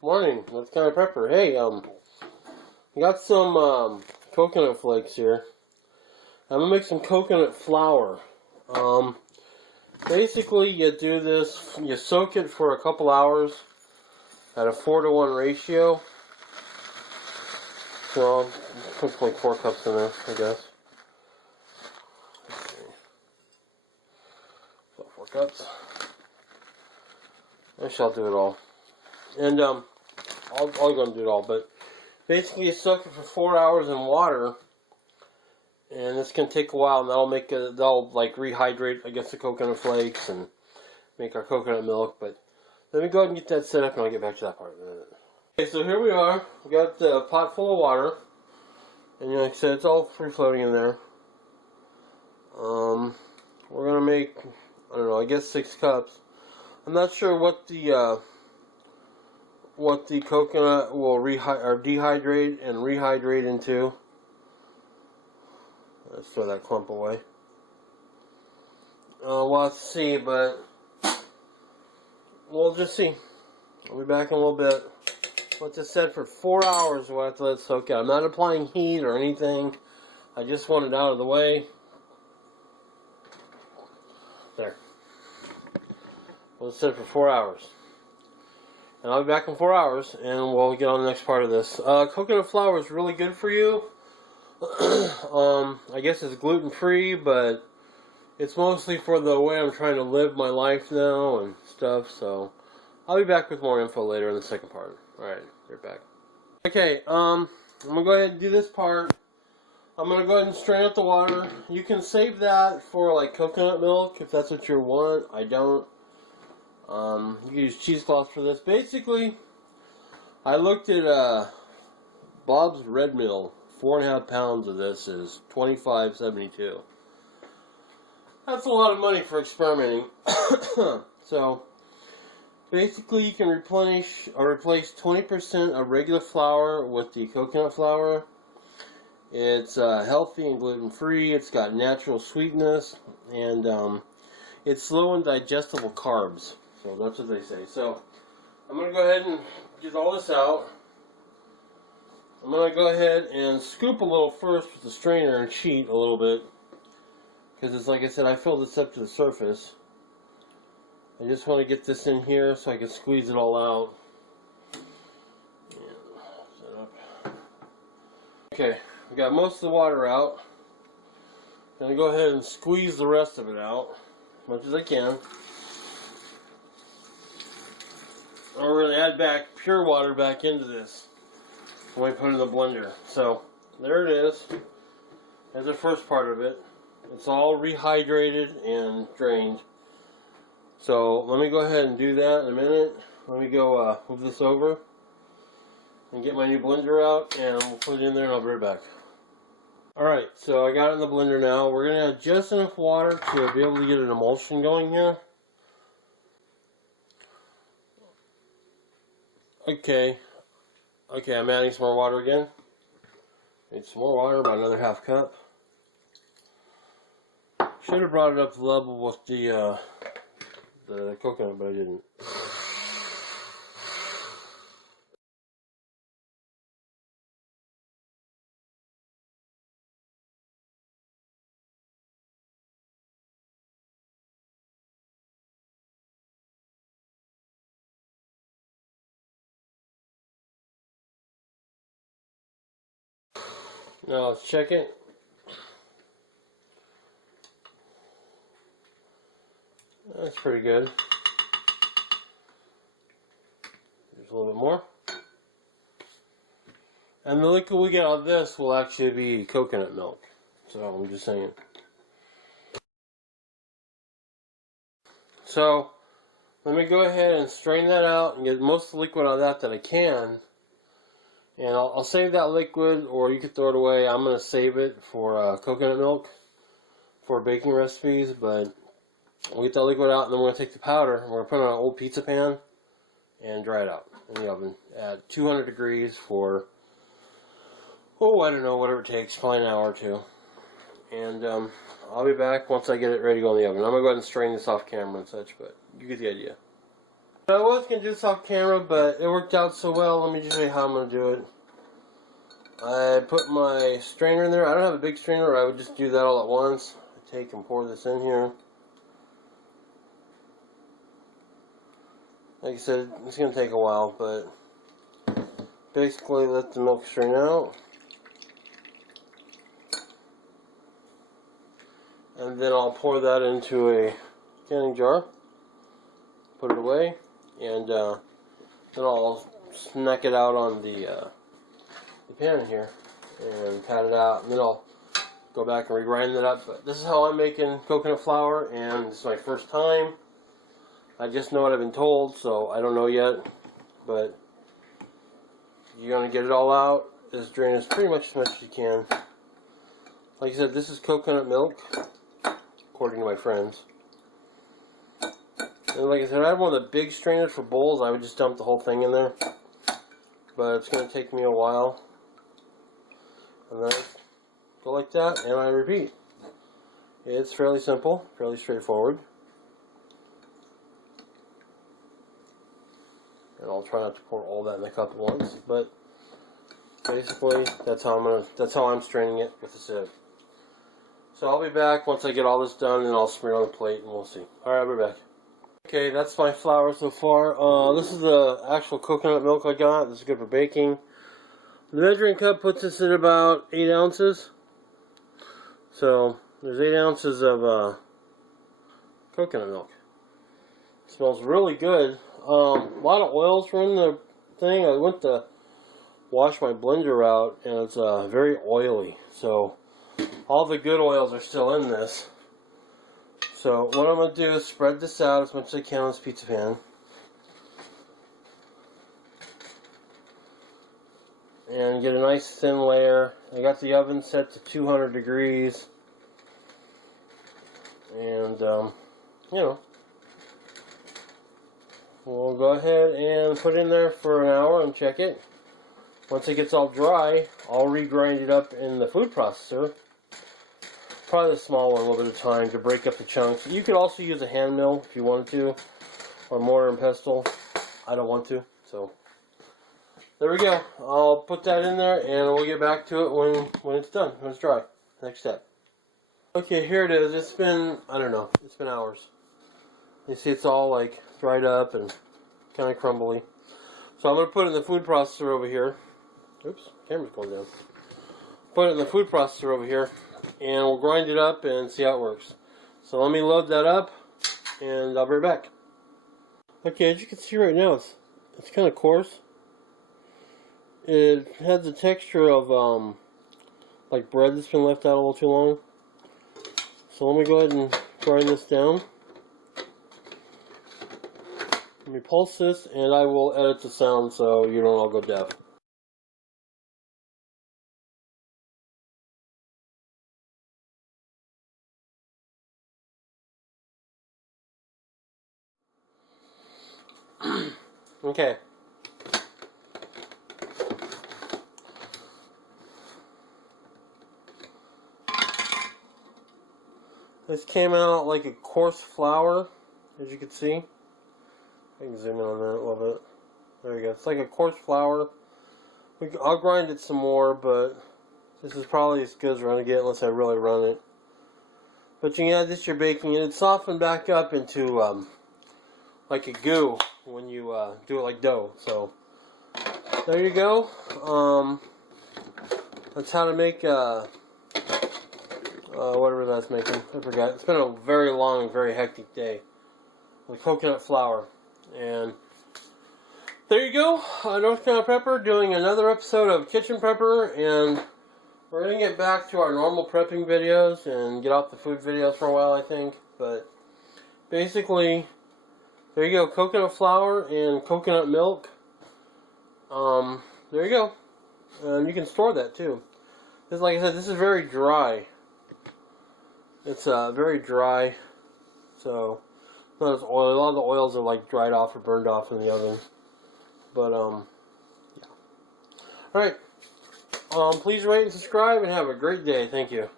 Morning. That's kind of pepper. Hey, I got some coconut flakes here. I'm gonna make some coconut flour. Um, Basically, you do this. You soak it for a couple hours at a 4-to-1 ratio. So I'll put like 4 cups in there, I guess. Okay. So 4 cups. I shall do it all. And I'll go and do it all. But basically, you soak it for 4 hours in water. And this can take a while, and that'll like rehydrate, I guess, the coconut flakes and make our coconut milk. But let me go ahead and get that set up, and I'll get back to that part in a minute. Okay, so here we are. We got a pot full of water, and like I said, it's all free floating in there. We're gonna make, I don't know, I guess 6 cups. I'm not sure what the coconut will dehydrate and rehydrate into. Let's throw that clump away. We'll have to see, but we'll just see. I'll be back in a little bit. Let this set for 4 hours. We'll have to let it soak out. I'm not applying heat or anything. I just want it out of the way. There. We'll set it for 4 hours. And I'll be back in 4 hours, and we'll get on the next part of this. Coconut flour is really good for you. I guess it's gluten-free, but it's mostly for the way I'm trying to live my life now and stuff, so I'll be back with more info later in the second part. Alright, right back. Okay, I'm going to go ahead and do this part. I'm going to go ahead and strain out the water. You can save that for like coconut milk if that's what you want. I don't. You can use cheesecloth for this. Basically, I looked at Bob's Red Mill. 4.5 pounds of this is $25.72. That's a lot of money for experimenting. So, basically, you can replace 20% of regular flour with the coconut flour. It's healthy and gluten-free. It's got natural sweetness, and it's low in digestible carbs. So that's what they say. So, I'm going to go ahead and get all this out. I'm going to go ahead and scoop a little first with the strainer and cheat a little bit. Because it's like I said, I filled this up to the surface. I just want to get this in here so I can squeeze it all out. Okay, we got most of the water out. I'm going to go ahead and squeeze the rest of it out as much as I can. And we're going to add back pure water back into this when we put it in the blender. So there it is. There's the first part of it. It's all rehydrated and drained. So let me go ahead and do that in a minute. Let me go move this over and get my new blender out, and we'll put it in there and I'll be right back. Alright, so I got it in the blender now. We're going to add just enough water to be able to get an emulsion going here. Okay, I'm adding some more water again. Need some more water, about another ½ cup. Should have brought it up to level with the coconut, but I didn't. Now let's check it. That's pretty good. There's a little bit more. And the liquid we get out of this will actually be coconut milk. So I'm just saying. So let me go ahead and strain that out and get most of the liquid out of that I can. And I'll save that liquid, or you could throw it away. I'm going to save it for coconut milk for baking recipes, but we'll get that liquid out, and then we're going to take the powder, and we're going to put it on an old pizza pan and dry it out in the oven at 200 degrees for, I don't know, whatever it takes, probably an hour or two. And I'll be back once I get it ready to go in the oven. I'm going to go ahead and strain this off camera and such, but you get the idea. I was going to do this off camera, but it worked out so well. Let me just show you how I'm going to do it. I put my strainer in there. I don't have a big strainer. I would just do that all at once. I take and pour this in here. Like I said, it's going to take a while, but basically let the milk strain out. And then I'll pour that into a canning jar, put it away, and then I'll snack it out on the pan here and pat it out, and then I'll go back and regrind it up. But this is how I'm making coconut flour, and it's my first time. I just know what I've been told, so I don't know yet, but you're going to get it all out. Just drain as pretty much as you can. Like I said, this is coconut milk, according to my friends. And like I said, I have one of the big strainers for bowls. I would just dump the whole thing in there, but it's going to take me a while. And then I go like that, and I repeat. It's fairly simple, fairly straightforward. And I'll try not to pour all that in the cup at once, but basically that's how I'm straining it with a sieve. So I'll be back once I get all this done, and I'll smear it on the plate, and we'll see. Alright, I'll be back. Okay, that's my flour so far. This is the actual coconut milk I got. This is good for baking. The measuring cup puts this at about 8 ounces. So there's 8 ounces of coconut milk. It smells really good. A lot of oils were in the thing. I went to wash my blender out, and it's very oily. So all the good oils are still in this. So what I'm going to do is spread this out as much as I can on this pizza pan. And get a nice thin layer. I got the oven set to 200 degrees. And, you know, we'll go ahead and put it in there for an hour and check it. Once it gets all dry, I'll regrind it up in the food processor. Probably the small one, a little bit of time to break up the chunks. You could also use a hand mill if you wanted to, or mortar and pestle. I don't want to, so there we go. I'll put that in there, and we'll get back to it when it's done, when it's dry. Next step. Okay, here it is. It's been, I don't know, it's been hours. You see it's all like dried up and kind of crumbly. So I'm going to put it in the food processor over here. Oops, camera's going down. Put it in the food processor over here, and we'll grind it up and see how it works. So let me load that up, and I'll be right back. Okay, as you can see right now, it's kind of coarse. It has the texture of like bread that's been left out a little too long. So let me go ahead and grind this down. Let me pulse this, and I will edit the sound so you don't all go deaf. Okay. This came out like a coarse flour, as you can see. I can zoom in on that a little bit. There we go. It's like a coarse flour. I'll grind it some more, but this is probably as good as we're going to get unless I really run it. But you can add this to your baking, and it's softened back up into like a goo when you do it like dough. So there you go. That's how to make whatever that's making. I forgot. It's been a very long and very hectic day with coconut flour. And there you go. North Carolina Prepper doing another episode of Kitchen Prepper, and we're going to get back to our normal prepping videos and get off the food videos for a while, I think. But basically, there you go. Coconut flour and coconut milk. There you go. And you can store that too. This, like I said, this is very dry. It's very dry, so not as oily. A lot of the oils are like dried off or burned off in the oven. But yeah. All right. Please rate and subscribe, and have a great day. Thank you.